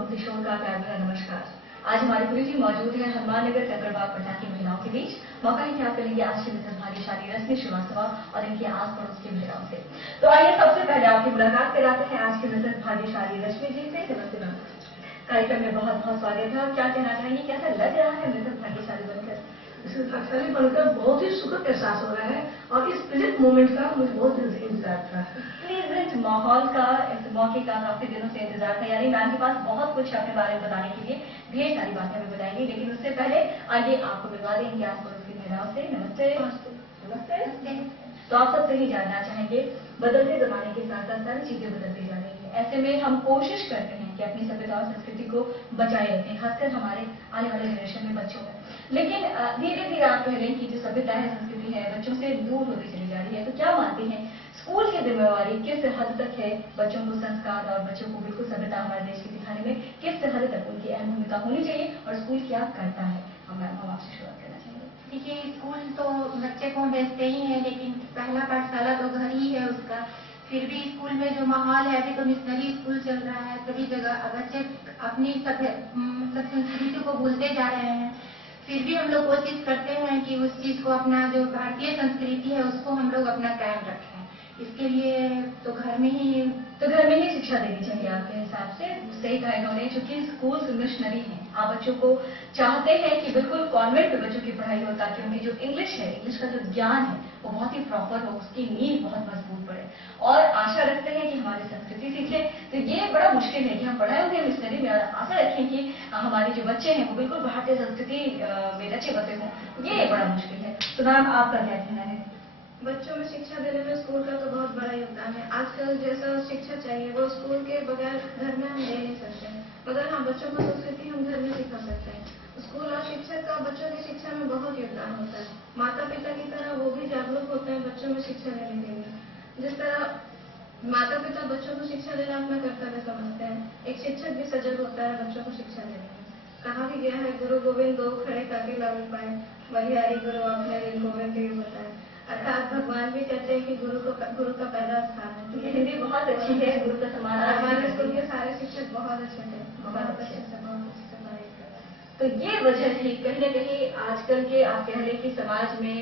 हम किशोर का प्यार भरा नमस्कार। आज हमारी पूरी टीम मौजूद है हनुमान नगर कंकड़बाग पटना की महिलाओं के बीच। मौका है कि आप करेंगे आज की मित्र भाग्यशाली रश्मि श्रीवास्तव और इनके आस पड़ोस की महिलाओं से। तो आइए सबसे पहले आपकी मुलाकात कराते हैं आज की मित्र भाग्यशाली रश्मि जी से। नमस्ते मैम, कार्यक्रम में बहुत बहुत स्वागत है। और क्या कहना चाहेंगे, कैसा लग रहा है मित्र भाग्यशाली बनकर? भाग्यशाली बनकर बहुत ही सुखद एहसास हो रहा है और इस प्रेजेंट मोमेंट का मुझे बहुत दिन से इंतजार था। प्रेजेंट माहौल का, इस मौके का काफी दिनों से इंतजार था। यानी मैम के पास बहुत कुछ अपने बारे में बताने के लिए ढेर सारी बातें हमें बताएंगी, लेकिन उससे पहले आइए आपको मिलवा दें इनके आस पड़ोस की महिलाओं से। नमस्ते। नमस्ते। तो आप सबसे ही जानना चाहेंगे, बदलते जमाने के साथ साथ सारी चीजें बदलती जा रही है, ऐसे में हम कोशिश करते हैं कि अपनी सभ्यता और संस्कृति को बचाए रखें, खासकर हमारे आने वाले जनरेशन में बच्चों में। लेकिन धीरे धीरे आप कह लें कि जो सभ्यता है, संस्कृति है, बच्चों से दूर होती चली जा रही है। तो क्या मानते हैं, स्कूल की जिम्मेवारी किस हद तक है बच्चों को संस्कार और बच्चों को बिल्कुल सभ्यता हमारे देश की सिखाने में, किस हद तक उनकी अहम भूमिका होनी चाहिए और स्कूल क्या करता है? हम आपसे शुरुआत करना चाहेंगे। देखिए, स्कूल तो बच्चे को भेजते ही है, लेकिन पहला पाठशाला तो घर ही है उसका। फिर भी स्कूल में जो माहौल है, अभी तो मिशनरी स्कूल चल रहा है, सभी जगह बच्चे अपनी मतलब संस्कृति को भूलते जा रहे हैं। फिर भी हम लोग कोशिश करते हैं कि उस चीज को, अपना जो भारतीय संस्कृति है उसको हम लोग अपना कायम रखें। इसके लिए तो घर में ही शिक्षा देनी चाहिए आपके हिसाब से। सही कहा इन्होंने, चूंकि स्कूल मिशनरी हैं, आप बच्चों को चाहते हैं कि बिल्कुल कॉन्वेंट में बच्चों की पढ़ाई हो, ताकि उनकी जो इंग्लिश है, इंग्लिश का जो ज्ञान है वो बहुत ही प्रॉपर हो, उसकी नींव बहुत मजबूत पड़े और आशा रखते हैं कि हमारी संस्कृति सीखें। तो ये बड़ा मुश्किल है कि हम पढ़ाए उन्हें मिशनरी में और आशा रखें कि हमारे जो बच्चे हैं वो बिल्कुल भारतीय संस्कृति में रचे बसे हों, ये बड़ा मुश्किल है। तो मैम, आपका क्या कहना है? बच्चों में शिक्षा देने में स्कूल का तो बहुत बड़ा योगदान है। आजकल जैसा शिक्षा चाहिए वो स्कूल के बगैर घर में हम दे नहीं सकते हैं, मगर हाँ, बच्चों को संस्कृति हम घर में सिखा सकते हैं। स्कूल और शिक्षक का बच्चों की शिक्षा में बहुत योगदान होता है। माता पिता की तरह वो भी जागरूक होते हैं बच्चों में शिक्षा देने के लिए। जिस तरह माता पिता बच्चों को शिक्षा देना अपना कर्तव्य समझते हैं, एक शिक्षक भी सजग होता है बच्चों को शिक्षा देने में। कहा भी गया है, गुरु गोविंद दो खड़े ताकि लाभ पाए, बलिहारी गुरु अपने दिन गोविंद के होता है। अर्थात भगवान भी कहते हैं कि गुरु का पहला स्थान है। ये हिंदी बहुत अच्छी है, गुरु का समान। हमारे स्कूल के सारे शिक्षक बहुत अच्छे थे, बहुत अच्छे से पढ़ाई करते। तो ये वजह थी कहीं न कहीं आजकल के, आप कह लें कि समाज में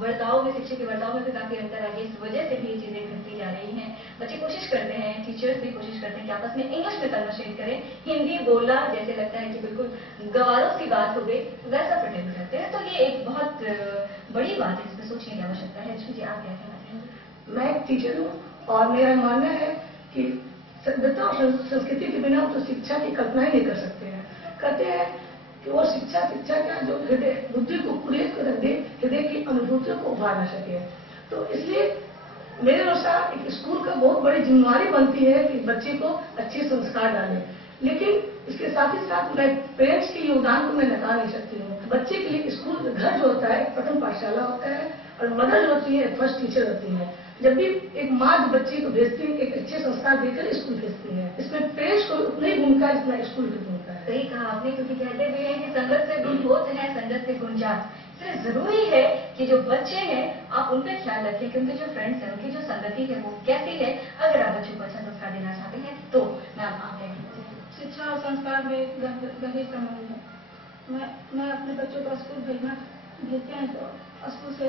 बर्ताव में, शिक्षा के बर्ताव में भी काफी अंतर आ गया। इस वजह से भी ये चीजें घटती जा रही हैं। बच्चे कोशिश करते हैं, टीचर्स भी कोशिश करते हैं कि आपस में इंग्लिश में कन्वर्सेट करें। हिंदी बोलना जैसे लगता है कि बिल्कुल गवारों की बात हो गई, वैसा प्रिटेंड करते हैं। तो ये एक बहुत बड़ी बात है, इसमें सोचने की आवश्यकता है। जी, आप क्या कहना चाहेंगे? मैं एक टीचर हूँ और मेरा मानना है कि सभ्यता और संस्कृति के बिना तो शिक्षा की कल्पना ही नहीं कर सकते हैं। कहते हैं कि वो शिक्षा का जो हृदय बुद्धि को कुरेद कर रख दे, हृदय की अनुभूतियों को उभार न सके। तो इसलिए मेरे अनुसार एक स्कूल का बहुत बड़ी जिम्मेवारी बनती है कि बच्चे को अच्छे संस्कार डालें। लेकिन इसके साथ ही साथ मैं पेरेंट्स के योगदान को मैं नकार नहीं सकती हूँ। बच्चे के लिए स्कूल, घर जो होता है प्रथम पाठशाला होता है और मदर जो होती है फर्स्ट टीचर होती है। जब भी एक माँ बच्चे को भेजती है, एक अच्छे संस्कार देकर स्कूल भेजती है। इसमें पेरेंट्स को उतनी भूमिका जितना स्कूल की भूमिका है। सही कहा आपने, क्योंकि कहते भी हैं कि संगत से गुण होते हैं, संगत से गुण जात। इसलिए जरूरी है कि जो बच्चे हैं आप उन पर ख्याल रखें कि उनके जो फ्रेंड्स हैं, उनकी जो संगति है वो कैसी है। अगर आप बच्चों को अच्छा संस्कार देना चाहते हैं तो मैम, आप क्या कहते हैं? शिक्षा और संस्कार में गंभीर संबंध है। मैं अपने बच्चों को स्कूल भेजते हैं तो स्कूल से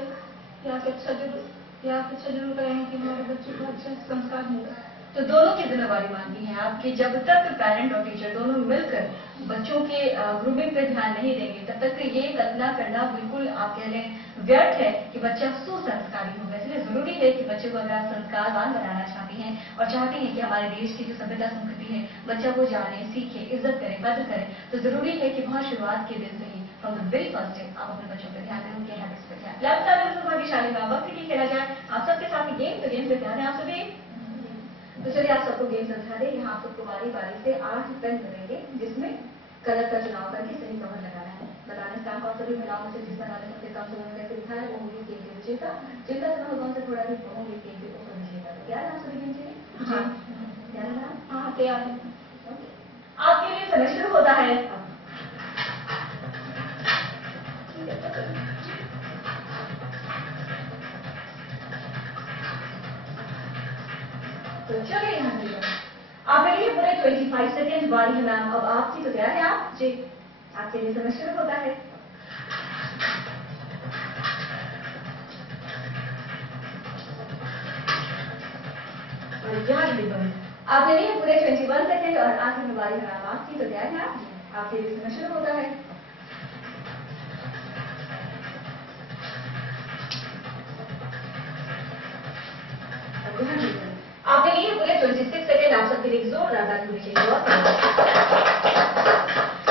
अपेक्षा जरूर करेंगे कि हमारे बच्चों को अच्छे संस्कार मिले। तो दोनों की जिम्मेवारी मानती है आपकी, जब तक पेरेंट और टीचर दोनों मिलकर बच्चों के ग्रूमिंग पे ध्यान नहीं देंगे, तब तक ये कल्पना करना बिल्कुल, आप कह लें, व्यर्थ है कि बच्चा सुसंस्कारी होगा। इसलिए जरूरी है कि बच्चे को अगर आप संस्कारवान बनाना चाहती हैं और चाहती हैं कि हमारे देश की जो सभ्यता संस्कृति है बच्चा को जाने, सीखे, इज्जत करें, कद्र करें, तो जरूरी है कि बहुत शुरुआत के दिन से ही, from the very first day, आप अपने बच्चों पर ध्यान दें, उनके हैबिट्स पर ध्यान दें। भाग्यशाली का वक्त की खेला जाए आप सबके साथ गेम, तो गेम पे ध्यान है आप सभी। तो चलिए आप सबको गेम समझा दें। यहाँ आप सबको बारी बारी से 8 पेन मिलेंगे, जिसमें कलर का चुनाव करके सही कवर लगाना है। बताने का आप सभी महिलाओं में से जिस तरह सबसे कम समय में लिखा है वो होगी गेम के विजेता। जिनका समय भगवान से थोड़ा भी होंगे गेम के उसको विजेता। क्या है आप सभी गेम के लिए? हाँ, तैयार है। आपके लिए समय शुरू होता है। तो चलिए यहाँ से आपके लिए पूरे 25 सेकेंड बारी है मैम, अब आपकी तो तैयार है आप? जी। आपके लिए समय शुरू होता है। आपके लिए पूरे 21 सेकेंड और आखिर में बारी है मैम आपकी, तो तैयार है आप? आपके लिए समय शुरू होता है। आपके लिए पूरे 26 सेकेंड, आप सबके लिए जोरदार ताली होनी चाहिए।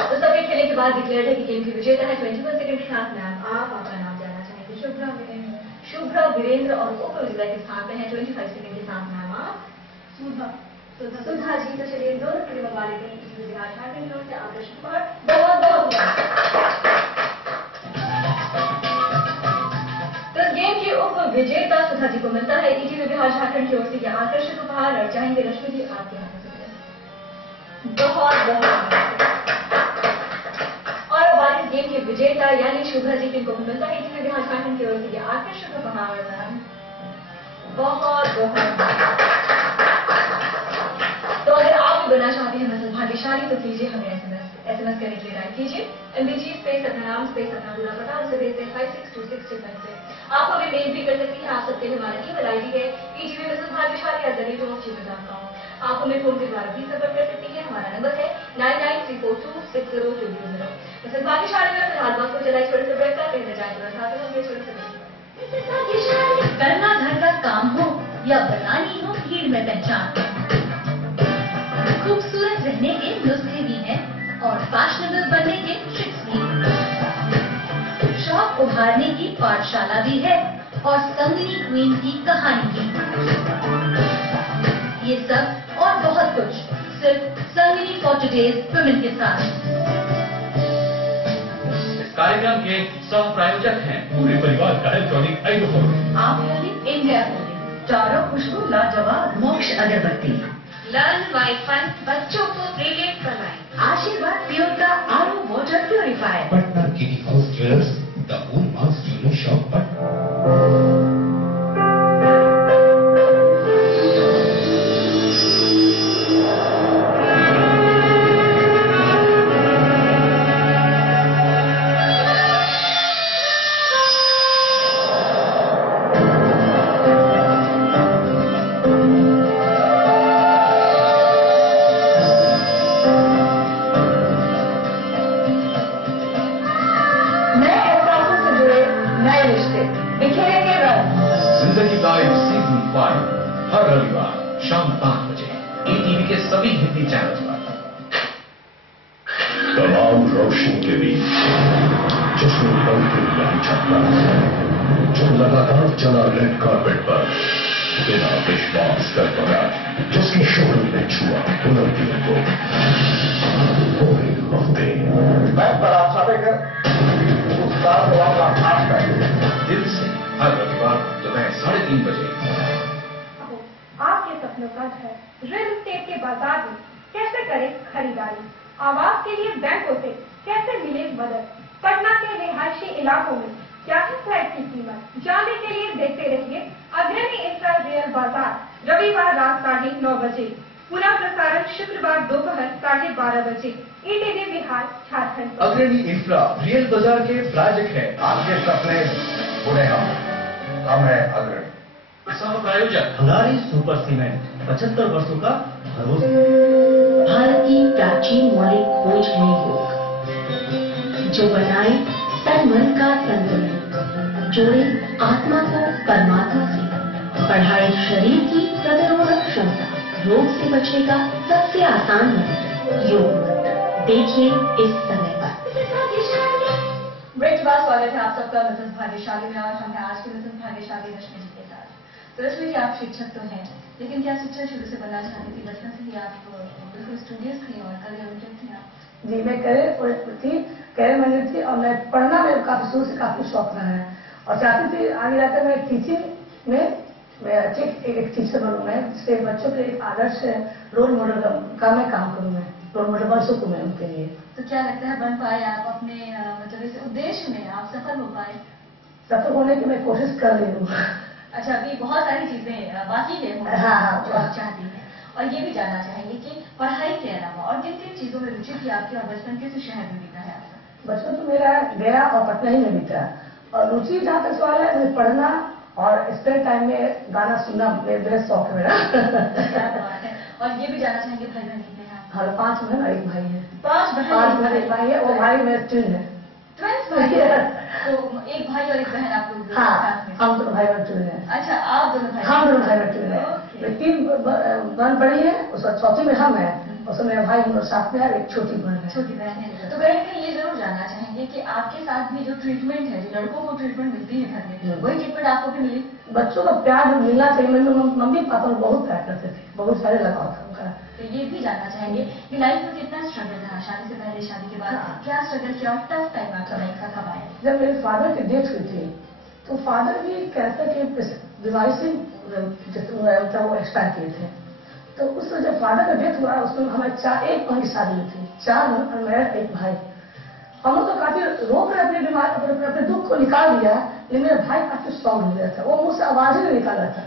तो सभी खेलने के बाद डिक्लेयर है कि गेम की विजेता है 21 सेकेंड के साथ मैम आप अपना नाम जानना चाहेंगे? शुभ्रा वीरेंद्र। शुभ्रा वीरेंद्र और उप विजेता के साथ में है 25 सेकेंड के साथ मैम आप? सुधा जी। तो चलिए दोनों के लिए मंगवा लेते हैं इस बिहार झारखंड की ओर से आदर्श कुमार। बहुत बहुत तो इस गेम की उप विजेता सुधा जी को मिलता है ईटीवी बिहार झारखंड की ओर से यह आकर्षक उपहार और चाहेंगे रश्मि जी आपके हाथों से बहुत बहुत। और अब बात इस गेम की विजेता यानी शुभ्रा जी जिनको मिलता है ईटीवी बिहार झारखंड की ओर से यह आकर्षक उपहार मैम बहुत बहुत। तो अगर आप भी बनना चाहते हैं मतलब भाग्यशाली तो कीजिए हमें एसएमएस करने के लिए डायल कीजिए MBG स्पेस अपना नाम स्पेस अपना पूरा पता और उसे भेजते हैं 562665 से। आप हमें मेल भी कर सकती हैं, आप सबके लिए हमारा ईमेल आईडी है egvmsbhagyashali@gmail.com। आप हमें फोन के द्वारा भी संपर्क कर सकती हैं, हमारा नंबर है 9934260220। मिसेस भाग्यशाली में फिलहाल वक्त को चला छोटे से ब्रेक का कहते जाए तुरंत आते होंगे छोटे से ब्रेक। करना घर का काम हो या बनानी हो भीड़ में पहचान, खूबसूरत रहने के नुस्खे भी हैं और फैशनेबल बनने के ट्रिक्स भी। शौक उभारने की पाठशाला भी है और संगिनी क्वीन की कहानी भी। ये सब और बहुत कुछ सिर्फ संगिनी फॉर टुडेज वुमेन के साथ। इस कार्यक्रम के सह प्रायोजक हैं पूरे परिवार का इलेक्ट्रॉनिक आइडोफोन, आप इंडिया चारों खुशबू लाजवाब मोक्ष अगरबत्ती, लर्न बाय फन, बच्चों को रिलेट करवाएं। आशीर्वाद प्योर का RO water purifier, Patna kitty house jewellers, the ओलमार्स ज्वेलर शॉप पटना। जिंदगी लाइव सीजन 5 हर रविवार शाम 5 बजे ETV के सभी हिंदी चैनल्स पर। तमाम रोशनी के बीच जिसमें पल के लाल छपा जो लगातार चला रेड कार्पेट पर बिना विश्वास कर पड़ा, जिसके शोरूम ने छुआ बुलंदियों को, वो एक हफ्ते मैं पर दिल से हर रविवार दोपहर 3:30 बजे। आपके सपनों का घर रियल एस्टेट के बाजार में कैसे करें खरीदारी, आवास के लिए बैंकों से कैसे मिले मदद, पटना के रिहायशी इलाकों में क्या है फ्लैट की कीमत, जानने के लिए देखते रहिए अग्रणी इंफ्रा रियल बाजार रविवार रात 9:30 बजे, पुनः प्रसारण शुक्रवार दोपहर 12:30 बजे ETV बिहार झारखंड। अग्रणी इंफ्रा रियल बाजार के प्रायोजक है आपके सपने पूरे हम है अग्रणी। सह प्रायोजक हंगारी सुपर सीमेंट 75 वर्षों का भरोसा। भारत की प्राचीन मौलिक खोज है योग, जो बनाए तन मन का संतुलन, जोड़े आत्मा को परमात्मा से, बढ़ाए शरीर की प्रतिरोधक क्षमता, रोग से बचने का सबसे आसान मंत्र योग मंत्र। देखिए इस समय पर। ब्रेक के बाद स्वागत है आप सबका मिसेस भाग्यशाली में और हम हैं आज की मिसेस भाग्यशाली रश्मि जी के साथ। तो रश्मि जी आप शिक्षक तो हैं, लेकिन क्या शिक्षक शुरू से बनना चाहती थी? बचपन से ही आप बिल्कुल स्टूडियस थी और करियर ओरिएंटेड थी आप? जी मैं कैरियर मैनेजर थी और मैं पढ़ना में काफी शुरू से काफी शौक रहा है और चाहती थी आगे जाकर मैं टीचिंग में मैं अच्छे एक टीचर बनूँ, मैं जिससे बच्चों के एक आदर्श रोल मॉडल का मैं काम करूँ, मैं रोल मॉडल बन सकूँ मैं उनके लिए। तो क्या लगता है बन पाए आप अपने मतलब इस उद्देश्य में आप सफल हो पाए? सफल होने की मैं कोशिश कर रही हूँ। अच्छा अभी बहुत सारी चीजें बाकी है जो आप चाहती हैं और ये भी जानना चाहेंगे कि पढ़ाई के अलावा और किन किन चीजों में रुचि थी आपकी और बचपन किस शहर में बीता है आपका? बचपन तो मेरा गया और पटना ही में बीता, और रुचि जहाँ तक सवाल है मुझे पढ़ना और स्पेयर टाइम में गाना सुनना मेरा शौक है मेरा। और ये भी जानना चाहेंगे भाई बहन कितने हैं? हाँ, 5 बहन और 1 भाई है। 5 बहन एक भाई है, वो भाई मेरा ट्विन है। ट्विंस भाई है? तो एक भाई और एक बहन आप लोग हाँ, हम दोनों भाई बहन ट्विन है। अच्छा, आप दोनों भाई? हम दोनों भाई बहन ट्विन है। 3 बहन बड़ी है, उसका चौथी में हम है, उसमें मेरा भाई हम लोग साथ में है, एक छोटी बहन है। छोटी बहन है। तो कहीं कहीं ये जरूर जानना चाहेंगे कि आपके साथ भी जो ट्रीटमेंट है, जो लड़कों को ट्रीटमेंट मिलती है घर में, वही ट्रीटमेंट आपको भी मिली? बच्चों का प्यार जो मिलना चाहिए, मम्मी पापा लोग बहुत प्यार करते थे, बहुत सारे लगाव था उनका। तो ये भी जानना चाहेंगे कि लाइफ में कितना स्ट्रगल रहा, शादी से पहले शादी के बाद क्या स्ट्रगल किया और टफ टाइम आपका लाइफ का कब आया? जब मेरे फादर की डेथ हुई थी तो फादर भी कैंसर के बीमारी से वो एक्सपायर किए थे। तो उसमें जब फादर का डेथ हुआ उसमें हमारे 1 भाई की शादी हुई थी, 4 और मेरा 1 भाई। हम लोग तो काफी रोक रहे अपने बीमारी अपने दुख को निकाल दिया, लेकिन मेरा भाई काफी स्ट्रॉन्ग हो गया था, वो मुझसे आवाज ही नहीं निकाल रहा था।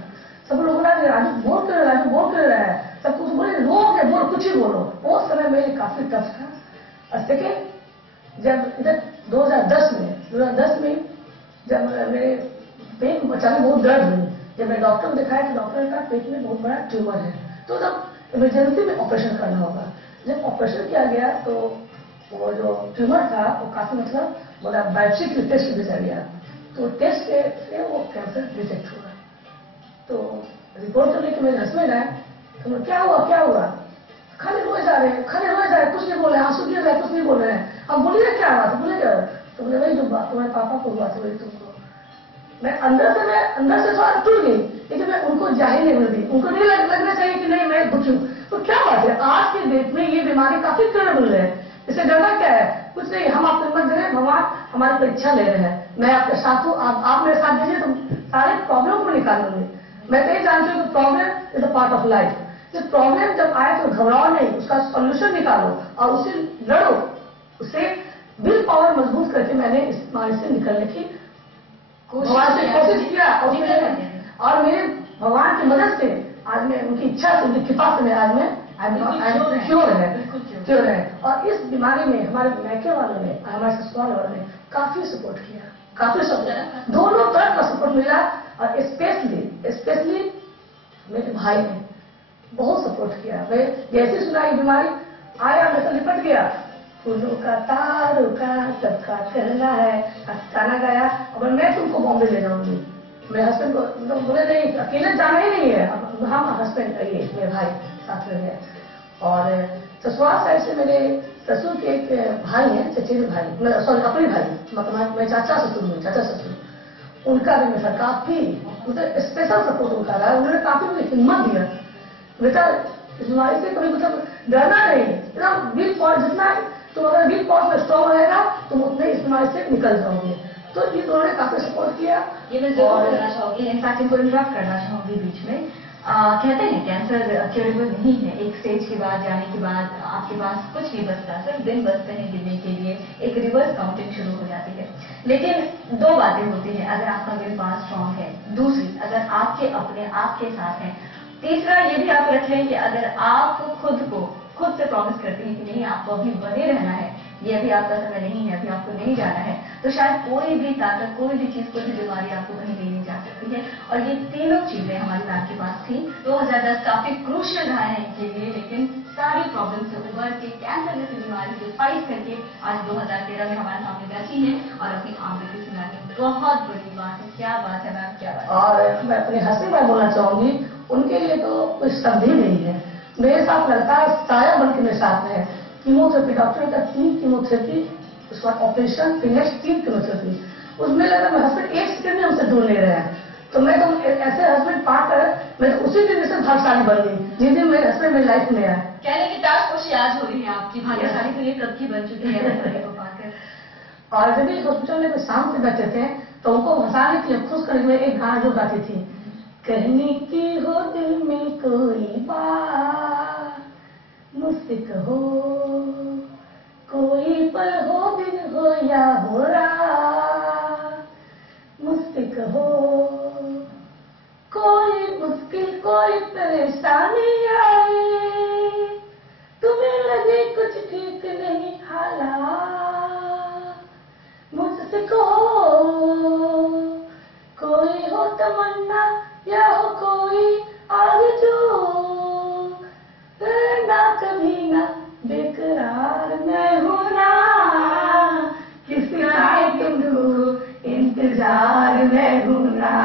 सब लोग बोला राजू बोल कर राजू बोल कर रहा है, सब कुछ बोले रोक है, बोल कुछ ही बोलो। वो समय मेरे लिए काफी टफ था। और सेकेंड जब इधर 2010 में जब मेरे पेट में अचानक बहुत दर्द हुई, जब मैं डॉक्टर को दिखाया तो डॉक्टर ने कहा पेट में बहुत बड़ा ट्यूमर है, तो जब इमरजेंसी में ऑपरेशन करना होगा। जब ऑपरेशन किया गया तो वो जो ट्यूमर था वो काफी मतलब बोला बायोप्सी के टेस्ट भेजा गया, तो टेस्ट से वो कैंसर डिटेक्ट हुआ। तो रिपोर्ट करने के मेरे हस्बैंड आए, तो क्या हुआ? खाली रोए जा रहे, कुछ नहीं बोल रहे, आंसू गिर रहे, कुछ नहीं बोल रहे हैं। अब बोलिए क्या बात, बोले क्या? तो बोले वही जो बात तुम्हारे पापा को हुआ था वही तुमको। मैं अंदर से थोड़ा टूट गई, लेकिन मैं उनको जाहिर नहीं बोल दी। उनको नहीं लगना चाहिए कि नहीं मैं दुखी हूँ। तो क्या बात है, आज के डेट में ये बीमारी काफी क्रमेबल है, इससे डरना क्या है? कुछ नहीं, हम आपको हिम्मत दे रहे हैं, भगवान हमारी परीक्षा ले रहे हैं। मैं आपके साथ हूँ, आप मेरे साथ दीजिए तो सारे प्रॉब्लम को निकालूंगी। मैं तो ये जानती हूँ कि problem is a part of life. जब प्रॉब्लम जब आए तो घबराओ नहीं, उसका सॉल्यूशन निकालो और उसे लड़ो, उसे विल पावर मजबूत करके मैंने इस बीमारी से निकलने की कोशिश किया। और मेरे भगवान की मदद से आज मैं उनकी इच्छा से, उनकी कृपा से मैं आज मैं क्योर है। और इस बीमारी में हमारे मैके वालों ने, हमारे ससुराल वालों ने काफी सपोर्ट किया, काफी सपोर्ट, दोनों तरफ का सपोर्ट मिला। और स्पेशली मेरे भाई ने बहुत सपोर्ट किया। मैं जैसे सुना ये बीमारी आया, मैं तो लिपट गया। फूलों का तारों का सबका करना है, गाना गाया और मैं तुमको बॉम्बे ले जाऊंगी। मेरे हस्बैंड को बोले नहीं, अकेले जाना ही नहीं है, हम हस्बैंड आइए, मेरे भाई साथ में गए। और ससुराल साइड से मेरे ससुर के एक भाई है, चचेरे भाई, सॉरी अपने भाई, मतलब मैं चाचा ससुर, उनका भी मेरा काफी स्पेशल सपोर्ट उनका रहा। उन्होंने काफी मुझे हिम्मत दिया, बेटा इस बीमारी से कभी मतलब डरना नहीं, एकदम विल पावर जितना तुम अगर विल पावर में स्ट्रॉन्ग रहेगा तुम उतने इस बीमारी से निकल जाओगे। तो ये दोनों ने काफी सपोर्ट किया। ये मैं जरूर करना चाहूंगी, इनफैक्ट इनको इंटरप्ट करना चाहूंगी बीच में। कहते हैं कैंसर क्योरेबल नहीं है, एक स्टेज के बाद जाने के बाद आपके पास कुछ नहीं बचता, सिर्फ दिन बचते हैं गिनने के लिए, एक रिवर्स काउंटिंग शुरू हो जाती है। लेकिन 2 बातें होती हैं, अगर आपका विल पावर स्ट्रॉन्ग है, दूसरी अगर आपके अपने आपके साथ हैं, तीसरा ये भी आप रख लें कि अगर आप खुद से प्रॉमिस करते हैं कि नहीं आपको अभी बने रहना है, ये अभी आपका समय नहीं है, अभी आपको नहीं जाना है, तो शायद कोई भी ताकत, कोई भी चीज, कोई भी बीमारी आपको कहीं ले नहीं जा सकती है। और ये तीनों चीजें हमारी मैम के पास थी। 2010 काफी क्रूशियल रहा है इनके लिए, लेकिन सारी प्रॉब्लम से उबर के कैंसर जैसी बीमारी से फाइट करके आज 2013 में हमारे सामने बैठी है और अपनी आम बेटी सुना रही है। बहुत बड़ी बात है, क्या बात है मैम, क्या बात है। और मैं अपने हस्बैंड में बोलना चाहूंगी, उनके लिए तो कोई शब्द ही नहीं है। मेरे साथ लड़का साया बन के मेरे साथ है। कीमोथेरेपी, डॉक्टर का 3 कीमोथेरेपी, उसके बाद ऑपरेशन, फिर नेक्स्ट 3 कीमोथेरेपी। उसमें लगा मेरे हस्बैंड 1 सेकंड में हमसे दूर ले रहे हैं। तो मैं तो ऐसे हस्बैंड पाकर मैं तो उसी दिन से भाग्यशाली बन गई जिस दिन मेरे हस्बैंड मेरी लाइफ में आया। कहने की ताजपोशी आज हो रही है आपकी, भाग्यशाली तो ये कब की बन चुकी है को पाकर। और जब भी हॉस्पिटल में शाम से बैठे थे तो उनको हंसाने के लिए, खुश करने के लिए एक गाना जो गाती थी, कहने की हो दिल में कोई बात मुझसे कहो, कोई पल हो दिन हो या हो रात मुझसे कहो, कोई मुश्किल कोई परेशानी आए प्यार में हूँ ना।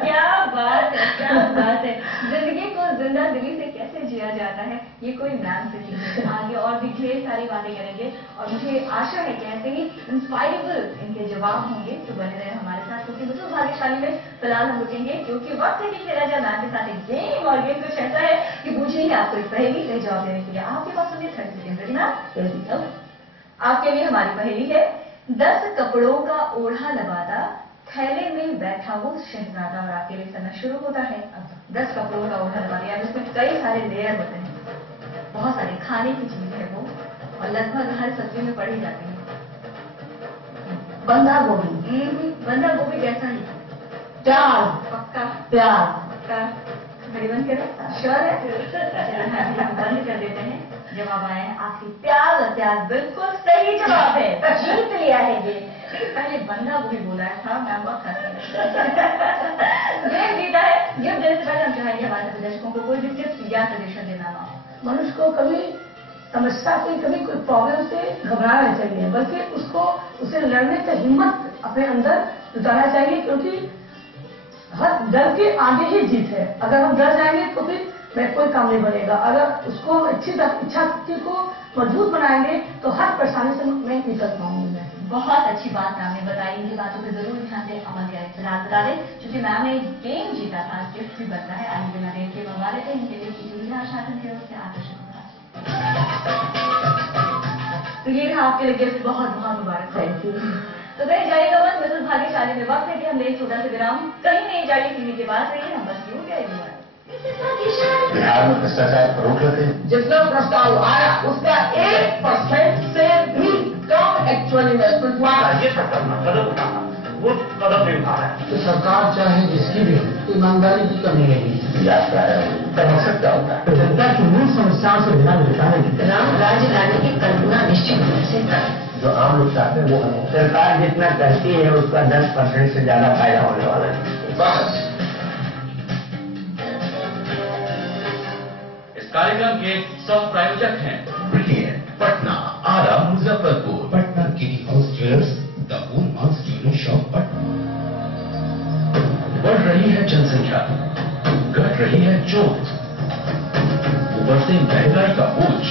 क्या बात है, क्या बात है। जिंदगी को जिंदा दिली से कैसे जिया जाता है, ये कोई मैम से सीखे। आगे और भी ढेर सारी बातें करेंगे और मुझे आशा है कि ऐसे ही इंस्पायरेबल इनके जवाब होंगे तो बने रहे हमारे साथ, क्योंकि बिल्कुल भाग्यशाली में फिलहाल हम रुकेंगे क्योंकि वक्त है कि खेला जाए मैम के साथ एक गेम। और गेम कुछ ऐसा है कि पूछनी है आपको एक पहेली, सही जवाब देने के लिए आपके पास होंगे 30 सेकेंड। Ready ma'am? आपके लिए हमारी पहेली है, 10 कपड़ों का ओढ़ा लबादा, थैले में बैठा वो शहजादा। और आपके लिए समय शुरू होता है अब। 10 कपड़ों का ओढ़ा लबादा, यानी उसमें कई सारे लेयर होते हैं, बहुत सारे खाने की चीज है वो, और लगभग हर सब्जी में पड़ी जाती है। बंधा गोभी। बंधा गोभी जैसा ही। प्यार। पक्का? प्यार। पक्का? घड़ी बंद करें? श्योर है? चलिए हम बंद कर देते हैं। जवाब आया है आखिरी, प्याज। प्याज बिल्कुल सही जवाब है, जीत लिया है ये। पहले बंधा गोभी बोला था मैम, बहुत गेम जीता है। गेम देने से पहले हम चाहेंगे हमारे सभी दर्शकों को कोई भी टिप्स या सजेशन देना ना। मनुष्य को कभी समस्या से, कभी कोई प्रॉब्लम से घबराना नहीं चाहिए, बल्कि उसको उसे लड़ने की हिम्मत अपने अंदर जुटाना चाहिए, क्योंकि हर डर के आगे ही जीत है। अगर हम डर जाएंगे तो फिर कोई काम नहीं बनेगा। अगर उसको अच्छी इच्छा शक्ति को मजबूत बनाएंगे तो हर परेशानी से मैं निकल पाऊंगी। मैं बहुत अच्छी बात आपने बताई, इनकी बातों पर जरूर ध्यान दें, अमल करें। फिलहाल बता दें क्योंकि मैम ने गेम जीता था, गिफ्ट भी बनता है। आइए बिना देर के मंगवा लेते हैं इनके लिए की आशा की ओर से आकर्षक। तो ये रहा आपके लिए गिफ्ट, बहुत बहुत मुबारक। Thank you. तो कहीं जाइएगा मत, मिसेस भाग्यशाली में वक्त है कि हम ले छोटा सा विराम। कहीं नहीं जाइए, टीवी के पास रहिए, हम बस यूं गए। बिहार में भ्रष्टाचार रोक लेते हैं। जितना प्रस्ताव आया उसका 1% से भी कम एक्चुअल इन्वेस्टमेंट हुआ। ये कदम उठाना, वो कदम नहीं उठा रहा है। तो सरकार चाहे जिसकी भी हो, ईमानदारी की कमी नहीं। यात्रा है, मकसद क्या होता है? जनता की मूल समस्याओं से ध्यान जुटाने की राम राज्य लाने की कल्पना निश्चित रूप से करें। जो आम लोग चाहते हैं वो हम। सरकार जितना करती है उसका 10% से ज्यादा फायदा होने वाला है। बस इस कार्यक्रम के सह प्रायोजक हैं brilliant, Patna, Arrah, Muzaffarpur. Patna kitty house jewellers, the उलमास ज्वेलर शॉप पटना। बढ़ रही है जनसंख्या, घट रही है जोत, ऊपर से महंगाई का बोझ,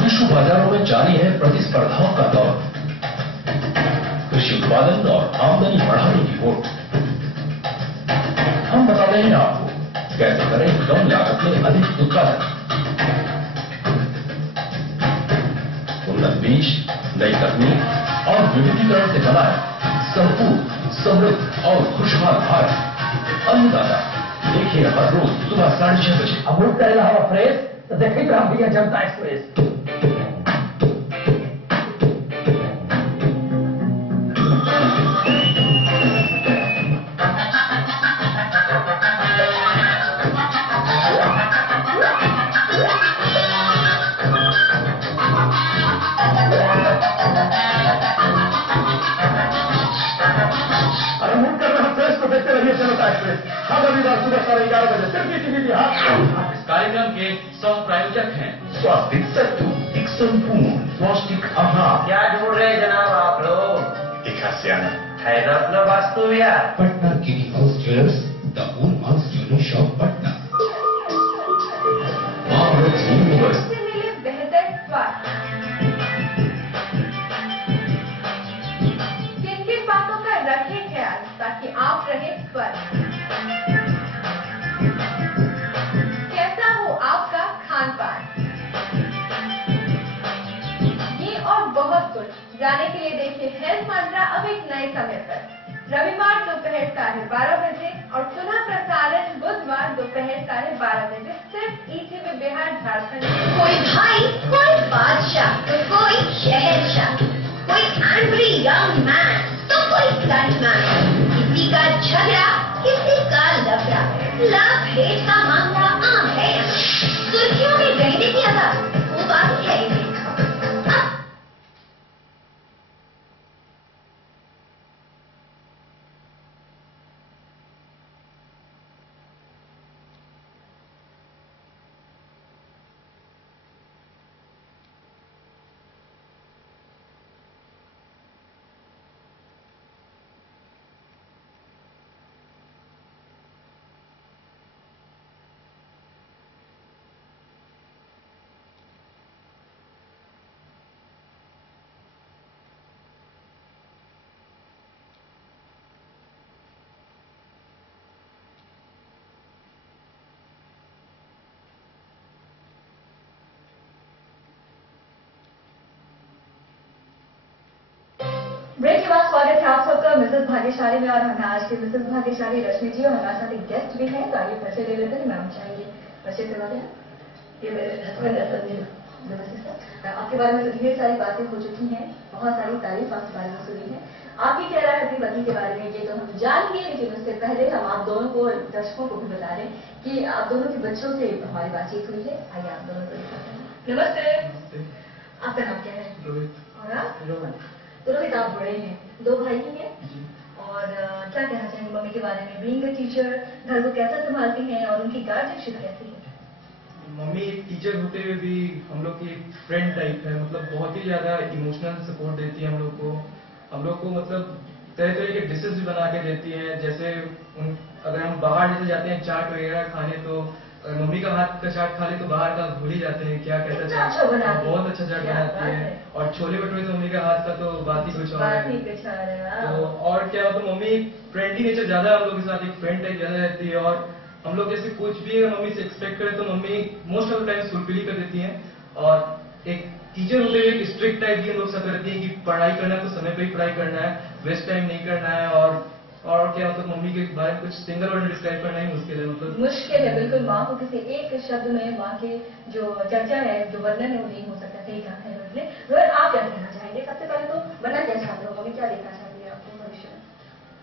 विश्व बाजारों में जारी है प्रतिस्पर्धाओं का दौर। कृषि उत्पादन और आमदनी बढ़ाने की होड़। हम बताते हैं आपको कैसे करें कम लागत में अधिक उत्पादन। उन्नत बीज, नई तकनीक और विविधीकरण से बनाए संपूर्ण, समृद्ध और खुशहाल भारत। अन्नदाता देखिए हर रोज सुबह 6:30 बजे। अमूल का इलावा फ्रेश तो देखिए तो हम भैया जनता एक्सप्रेस। इस कार्यक्रम के सह प्रायोजक हैं स्वास्थ्य सत्तू, एक संपूर्ण पौष्टिक आहार। क्या ढूंढ रहे हैं जनाब आप लोग? एक हसियाना है ना अपना Vastu Vihar. Patna kitty house jewellers, the उलमास ज्वेलर शॉप पटना। इससे मिले बेहतर स्वास्थ्य। किन किन बातों का रखें ख्याल ताकि आप रहे स्वस्थ। कैसा हो आपका खान पान, ये और बहुत कुछ जानने के लिए देखिए हेल्थ मंत्रा अब एक नए समय पर, रविवार दोपहर 12:30 बजे और पुनः प्रसारण बुधवार दोपहर 12:30 बजे, सिर्फ ईटीवी बिहार झारखंड। कोई भाई, कोई बादशाह, तो कोई शहंशाह, कोई एंग्री यंग मैन, तो कोई ब्लंट मैन। किसी का झगड़ा, किसी का लफड़ा, लाभ भेद का मामला आम है। सुर्खियों में रहने की आदत वो बात है ही नहीं। अब ब्रेक के बाद स्वागत है आप सबका मिसेस भाग्यशाली में और हम आज के मिसेस भाग्यशाली रश्मि जी और हमारे साथ एक गेस्ट भी हैं, तो आइए परिचय ले लेते हैं। मैम चाहेंगे परिचय करवा दें। ये मेरे हस्बैंड है संजीव। नमस्ते सर। आपके बारे में तो ढेर सारी बातें हो चुकी हैं, बहुत सारी तारीफ आपके बारे में सुनी है। आप ही कह रहा है अपनी पति के बारे में, ये तो हम जानेंगे, लेकिन उससे पहले हम आप दोनों को दर्शकों को भी बता दें कि आप दोनों के बच्चों से हमारी बातचीत हुई है। आइए आप दोनों को दिखाते हैं। नमस्ते। आपका नाम क्या है? रोहित। और आप? रोहन। तो रोहित, आप बड़े हैं, 2 भाई ही हैं, और क्या कहना चाहेंगे मम्मी के बारे में? बीइंग अ टीचर, घर को कैसा संभालती हैं और उनकी गार्जियनशिप कैसी है? मम्मी एक टीचर होते हुए भी हम लोग की एक फ्रेंड टाइप है, मतलब बहुत ही ज्यादा इमोशनल सपोर्ट देती है हम लोग को मतलब तरह तरह के डिशेस भी बना के देती है। जैसे अगर हम बाहर जैसे जाते हैं चाट वगैरह खाने, तो मम्मी का हाथ का चाट खा ले तो बाहर का भूल ही जाते हैं क्या कैसा चाट। अच्छा बनाती है। बहुत अच्छा चाट बनाती है। और छोले भटूरे तो मम्मी का हाथ का तो बात ही कुछ और है। तो और क्या मतलब मम्मी फ्रेंडली नेचर ज्यादा है हम लोग के साथ, एक फ्रेंड टाइप ज्यादा रहती है। और हम लोग जैसे कुछ भी अगर मम्मी से एक्सपेक्ट करें तो mummy most of the time fulfil कर देती हैं। और एक टीचर होते हुए एक स्ट्रिक्ट टाइप की हम लोग सब करती है कि पढ़ाई करना है तो समय पे ही पढ़ाई करना है, वेस्ट टाइम नहीं करना है। और क्या मतलब मम्मी के बारे में कुछ सिंगल वर्ड में डिस्क्राइब करना ही मुश्किल है, मतलब मुश्किल है बिल्कुल। माँ को किसी एक शब्द में माँ के जो चर्चा है, जो वर्णन है, वो नहीं हो सकता। सही कहा है रोहित ने। रोहित, आप क्या कहना चाहेंगे? सबसे पहले तो बनना क्या चाहते हो, मम्मी क्या देखना चाहती है आपको भविष्य में?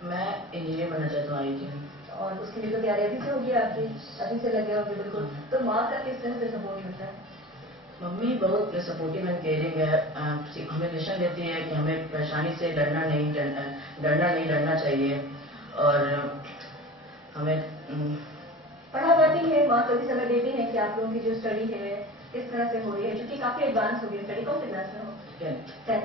मैं इंजीनियर बनना चाहता हूँ IIT में। और उसके लिए तो तैयारी अभी से होगी आपकी, अभी से लगे होंगे बिल्कुल। तो माँ का किस तरह से सपोर्ट मिलता है? मम्मी बहुत सपोर्टिव एंड केयरिंग है, हमें लेसन देती है कि हमें परेशानी से डरना नहीं डरना चाहिए। और हमें पढ़ा पाती है माँ, कभी समय देती है कि आप लोगों की जो स्टडी है किस तरह से हो रही है, क्योंकि काफी एडवांस हो गई स्टडी। कौन से क्लास में हो?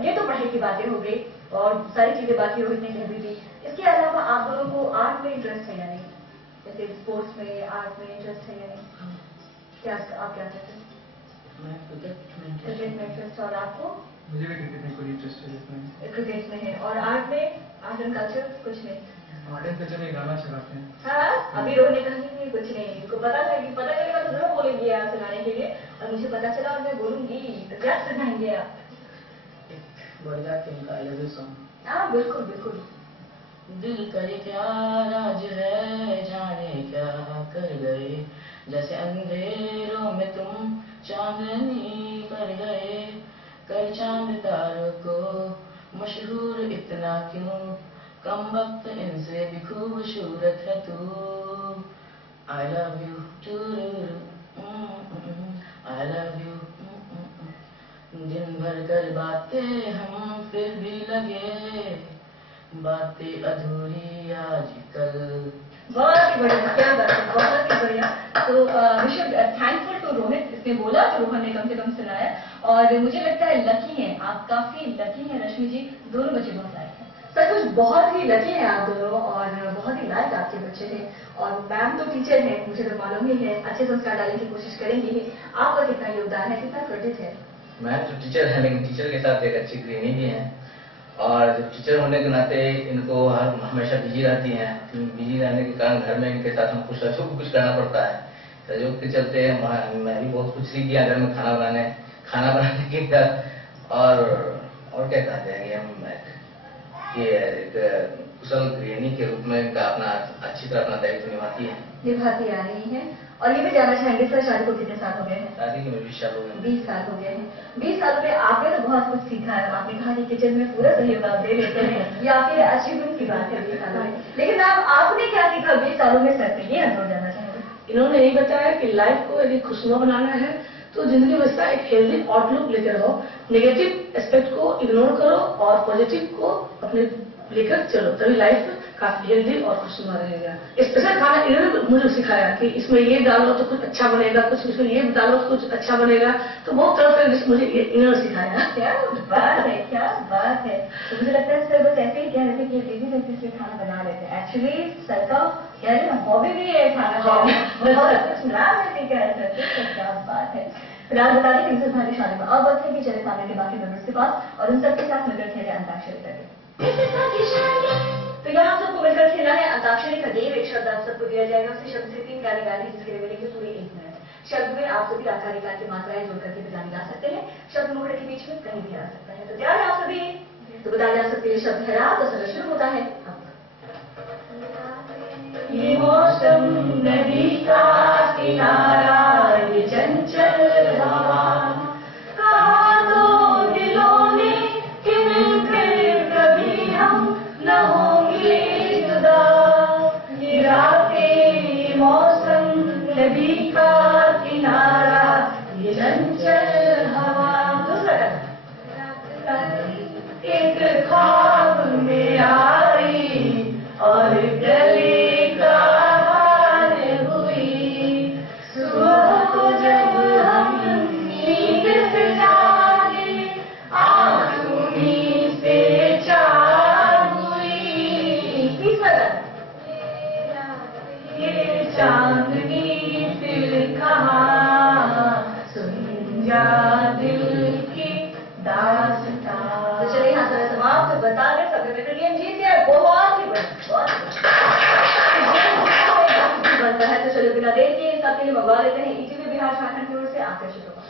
ये तो पढ़ाई की बातें हो गई और सारी चीजें बाकी रोहित ने कह भी दी। इसके अलावा आप दोनों को आर्ट में इंटरेस्ट है या नहीं? जैसे स्पोर्ट्स में, आर्ट में इंटरेस्ट है या नहीं? क्या आप क्या कहते हैं? मैं क्रिकेट में इंटरेस्ट। और आपको? मुझे भी क्रिकेट में कोई इंटरेस्ट है। क्रिकेट में है। और आर्ट में? आर्ट एंड कल्चर कुछ नहीं? आर्ट एंड कल्चर में गाना चलाते हैं। हाँ, अभी रोहित ने कहा नहीं कुछ नहीं। इनको पता था कि पता चलेगा तो जरूर बोलेंगे आप सुनाने के लिए, और मुझे पता चला और मैं बोलूंगी तो क्या सुनाएंगे आप? बॉडीगार्ड फिल्म का I Love You सॉन्ग। हाँ बिल्कुल बिल्कुल। दिल करे क्या राज है, जाने क्या कर गए, जैसे अंधेरों में तुम चांदनी कर गए, कर चांद तारों को मशहूर इतना क्यों, कम वक्त इनसे भी खूबसूरत है तू। I love you, I love you। दिन भर कर बातें हम फिर भी लगे, बातें अधूरी आजकल। बहुत ही बढ़िया, क्या बात है, बहुत ही बढ़िया। तो we should thankful to Rohit, इसने बोला तो रोहन ने कम से कम सुनाया। और मुझे लगता है लकी हैं आप, काफी लकी हैं रश्मि जी, दोनों बच्चे बहुत लायक हैं। सर कुछ बहुत ही लकी हैं आप दोनों, और बहुत ही लायक आपके बच्चे हैं। और मैम तो टीचर है, मुझे तो मालूम ही है, अच्छे संस्कार डालने की कोशिश करेंगी ही। आपका कितना योगदान है, कितना क्रेडिट है? मैं तो टीचर है, लेकिन टीचर के साथ एक अच्छी गृहिणी भी है। और टीचर होने के नाते इनको हमेशा बिजी रहती हैं। बिजी रहने के कारण घर में इनके साथ हमको सहयोग कुछ करना पड़ता है। सहयोग के चलते मैं भी बहुत कुछ सीख गया घर में खाना बनाने के बाद। और क्या कहते हैं कि हम एक कुशल गृहिणी के रूप में इनका अपना अच्छी तरह अपना दायित्व निभाती आ रही हैं। और ये भी जानना चाहेंगे सर, शादी को कितने साल हो गए हैं? शादी के 20 साल हो गए। 20 साल हो गए हैं। 20 साल में आपने तो बहुत कुछ सीखा है। आपने कहा कि किचन में पूरा सहयोग आप दे लेते हैं, ये आपके अचीवमेंट की बात है 20 सालों में। लेकिन आपने क्या सीखा 20 सालों में सर से, ये हम जानना चाहेंगे। इन्होंने यही बताया कि लाइफ को यदि खुशनुमा बनाना है तो जिंदगी में इसका एक हेल्दी आउटलुक लेकर रहो, नेगेटिव एस्पेक्ट को इग्नोर करो और पॉजिटिव को अपने लेकर चलो, तभी लाइफ काफी हेल्दी और खुशनुमा रहेगा। स्पेशल खाना इन्होंने मुझे सिखाया कि इसमें ये डालो तो कुछ अच्छा बनेगा, कुछ इसमें ये डालो तो कुछ अच्छा बनेगा। तो बहुत तरह से मुझे इन्होंने सिखाया। क्या बात है, क्या बात है। तो मुझे लगता है सर बस ऐसे ही कह रहे थे कि बिजी रहते इसलिए खाना बना लेते हैं। एक्चुअली सर का कह रहे ना हॉबी भी है खाना बनाना, बहुत कुछ नाम नहीं कह रहे थे। क्या बात है। फिलहाल बता दें मिसेस भाग्यशाली में अब वक्त है कि चले फैमिली के बाकी मेंबर्स के पास और उन सबके साथ मिलकर खेले अंताक्षरी करके। तो यहाँ सबको मिलकर खेलना है अंताक्षरी का गेम। एक शब्द आप सबको दिया जाएगा, उसी शब्द से 3 गाने गाने जिसके लिए मिलेंगे पूरे 1 मिनट। शब्द में आप सभी आकार की मात्राएं जोड़ करके भी गाने गा सकते हैं। शब्द मुखड़े के बीच में कहीं भी आ सकता है। तो तैयार है आप सभी? तो बता दें आप सबके लिए शब्द है रात और समय शुरू होता है ये मौसम नदी का किनारा, ये चंचल हवा, कहा दो दिलों ने कि मिलकर कभी हम न होंगे जुदा। ये रातें, ये मौसम नदी का किनारा, ये चंचल हवा। एक ख्वाब में आई और गले का हार हुई, सुबह को जब हम नींद से जागे, आँख उन्हीं से चार हुई। ये चांदनी फिर कहाँ, सुन जा दिल की दास्तां। तो चलिए यहाँ समय समाप्त। बता दें सबने मिलकर गेम जीत लिया, बहुत ही बनता है। तो चलो बिना देर के सबके लिए मंगवा लेते हैं ईटीवी बिहार झारखंड की ओर से आकर्षित होगा।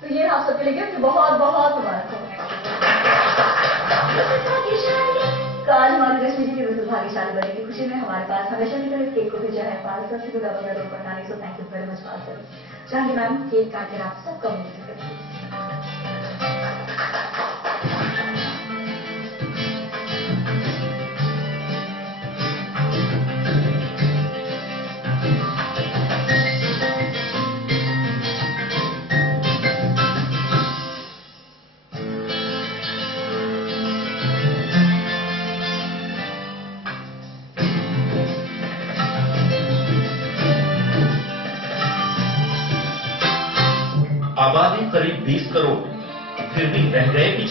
तो ये आप सबके लिए गिफ्ट बहुत बहुत मुबारक हो। आज हमारी रश्मि जी की बिल्कुल भाग्यशाली बनने की खुशी में हमारे पास हमेशा की तरह केक को भेजा है पार्सल से गुड आफ्टरनून बनाने। So thank you very much parcel. चाहेंगे मैम केक काटकर आप सबका मुझे आबादी करीब 20 करोड़, फिर भी रह गए पिछड़े।